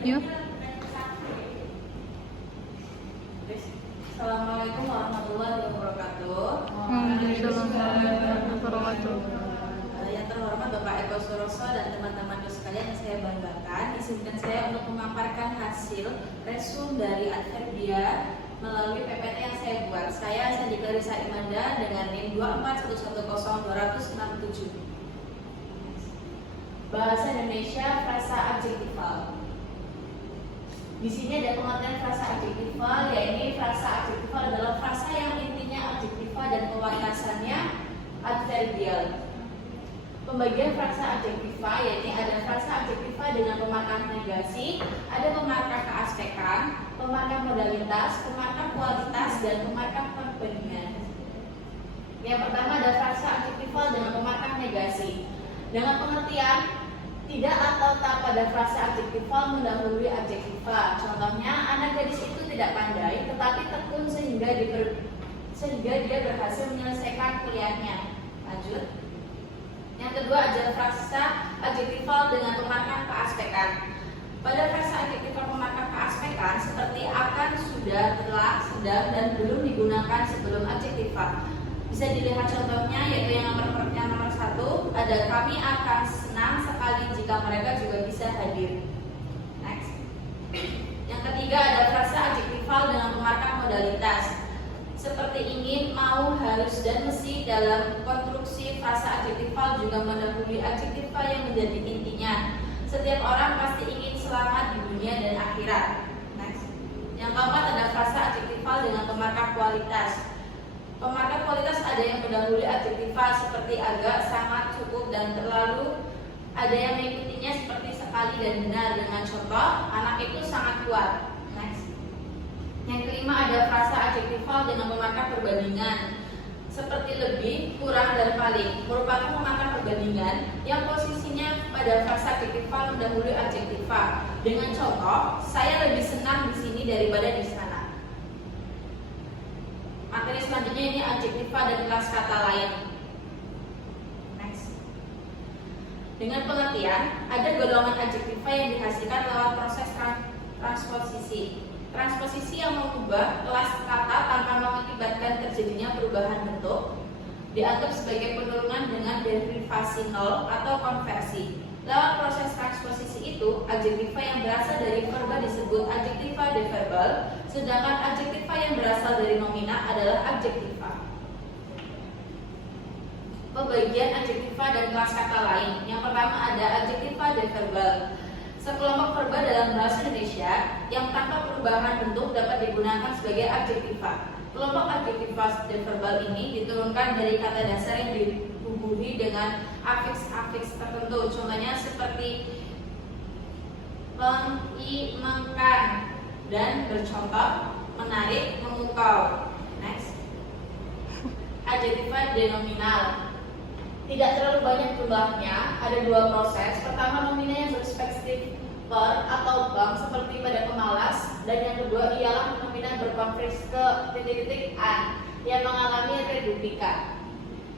Yuk. Assalamualaikum warahmatullahi wabarakatuh. Waalaikumsalam warahmatullahi wabarakatuh. Yang terhormat Bapak Eko Suroso dan teman-teman sekalian yang saya banggakan, izinkan saya untuk memaparkan hasil resum dari Adverbia melalui PPT yang saya buat. Saya Sandika Risa Imanda dengan NIM 24110-267. Bahasa Indonesia frasa adjektifal. Di sini ada pengertian frasa adjektifal, yaitu frasa adjektifal adalah frasa yang intinya adjektifal dan pewakasannya adverbial. Pembagian frasa adjektiva yaitu ada frasa adjektiva dengan pemarkah negasi, ada pemarkah keaspekan, pemarkah modalitas, pemarkah kualitas, dan pemarkah perbandingan. Yang pertama ada frasa adjektiva dengan pemarkah negasi. Dengan pengertian tidak atau tak pada frasa adjektiva mendahului adjektiva. Contohnya, anak gadis itu tidak pandai tetapi tekun sehingga dia berhasil menyelesaikan kuliahnya. Lanjut. Yang kedua adalah frasa adjektifal dengan pemarkah keaspekan. Pada frasa adjektifal pemarkah keaspekan seperti akan, sudah, telah, sedang, dan belum digunakan sebelum adjektifal. Bisa dilihat contohnya, yaitu yang nomor 1 ada kami akan senang sekali jika mereka juga bisa hadir. Next. Yang ketiga ada frasa adjektifal dengan pemarkah modalitas. Seperti ingin, mau, harus, dan mesti dalam konstruksi frasa adjektifal juga mendahului adjektifal yang menjadi intinya. Setiap orang pasti ingin selamat di dunia dan akhirat. Next. Yang keempat ada frasa adjektifal dengan pemarkah kualitas. Pemarkah kualitas ada yang mendahului adjektifal seperti agak, sangat, cukup, dan terlalu. Ada yang mengikutinya seperti sekali dan benar dengan contoh, anak itu sangat kuat. Yang kelima ada frasa adjektifal dengan pemarkah perbandingan. Seperti lebih, kurang, dan paling merupakan pemarkah perbandingan yang posisinya pada frasa adjektifal mendahului adjektifal. Dengan contoh, saya lebih senang di sini daripada di sana. Materi selanjutnya ini adjektifal dan kelas kata lain. Next. Dengan pengertian, ada golongan adjektifal yang dihasilkan lewat proses transposisi. Transposisi yang mengubah kelas kata tanpa mengakibatkan terjadinya perubahan bentuk dianggap sebagai penurunan dengan derivasi nol atau konversi. Lewat proses transposisi itu, adjektiva yang berasal dari verba disebut adjektiva deverbal, sedangkan adjektiva yang berasal dari nomina adalah adjektiva. Pembagian adjektiva dan kelas kata lain. Yang pertama ada adjektiva deverbal. Sekelompok verba dalam bahasa Indonesia yang tanpa perubahan bentuk dapat digunakan sebagai adjektiva. Kelompok adjektiva deverbal ini diturunkan dari kata dasar yang dibubuhi dengan afiks-afiks tertentu. Contohnya seperti mengkan dan bercontoh menarik, memukau. Next. Adjektiva denominal. Tidak terlalu banyak jumlahnya, ada dua proses. Pertama, nomina yang berspesifik per atau bank seperti pada pemalas, dan yang kedua ialah nomina berkonversi ke titik-titik an yang mengalami reduplika.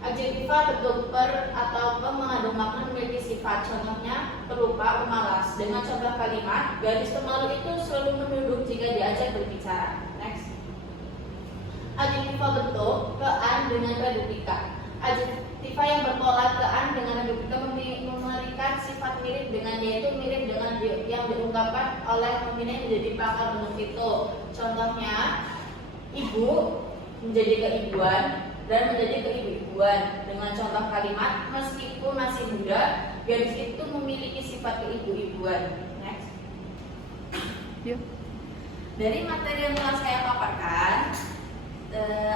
Adjektiva bentuk per atau ke mengandung makna memiliki sifat, contohnya berupa pemalas. Dengan contoh kalimat, gadis pemalu itu selalu menunduk jika diajak berbicara. Next. Adjektiva bentuk ke an dengan reduplika. Adjektiva yang berpola ke an dengan reduplika memberikan sifat mirip dengan, yaitu mirip dengan yang diungkapkan oleh nomina yang menjadi pangkal bentuk itu. Contohnya, ibu menjadi keibuan dan menjadi keibu-ibuan. Dengan contoh kalimat, meskipun masih muda, gadis itu memiliki sifat keibu-ibuan. Next. Dari materi yang telah saya paparkan,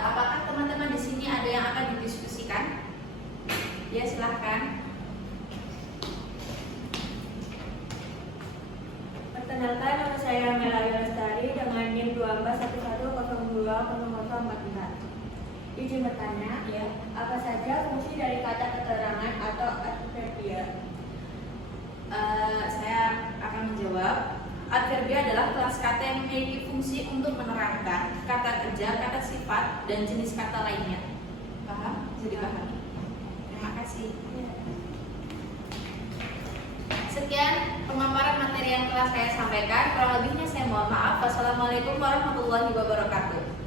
apakah teman-teman di sini ada yang akan didiskusikan? Ya, silahkan. Perkenalkan, nama saya Melari Lestari dengan NIM 241102044. Izin bertanya, ya, apa saja fungsi dari kata keterangan atau adverbia? Saya akan menjawab. Adverbia adalah kelas kata yang memiliki fungsi untuk menerangkan kata kerja, kata sifat, dan jenis kata lainnya. Paham? Bisa dipahami? Terima kasih. Sekian pemaparan materi yang telah saya sampaikan. Kurang lebihnya saya mohon maaf. Wassalamualaikum warahmatullahi wabarakatuh.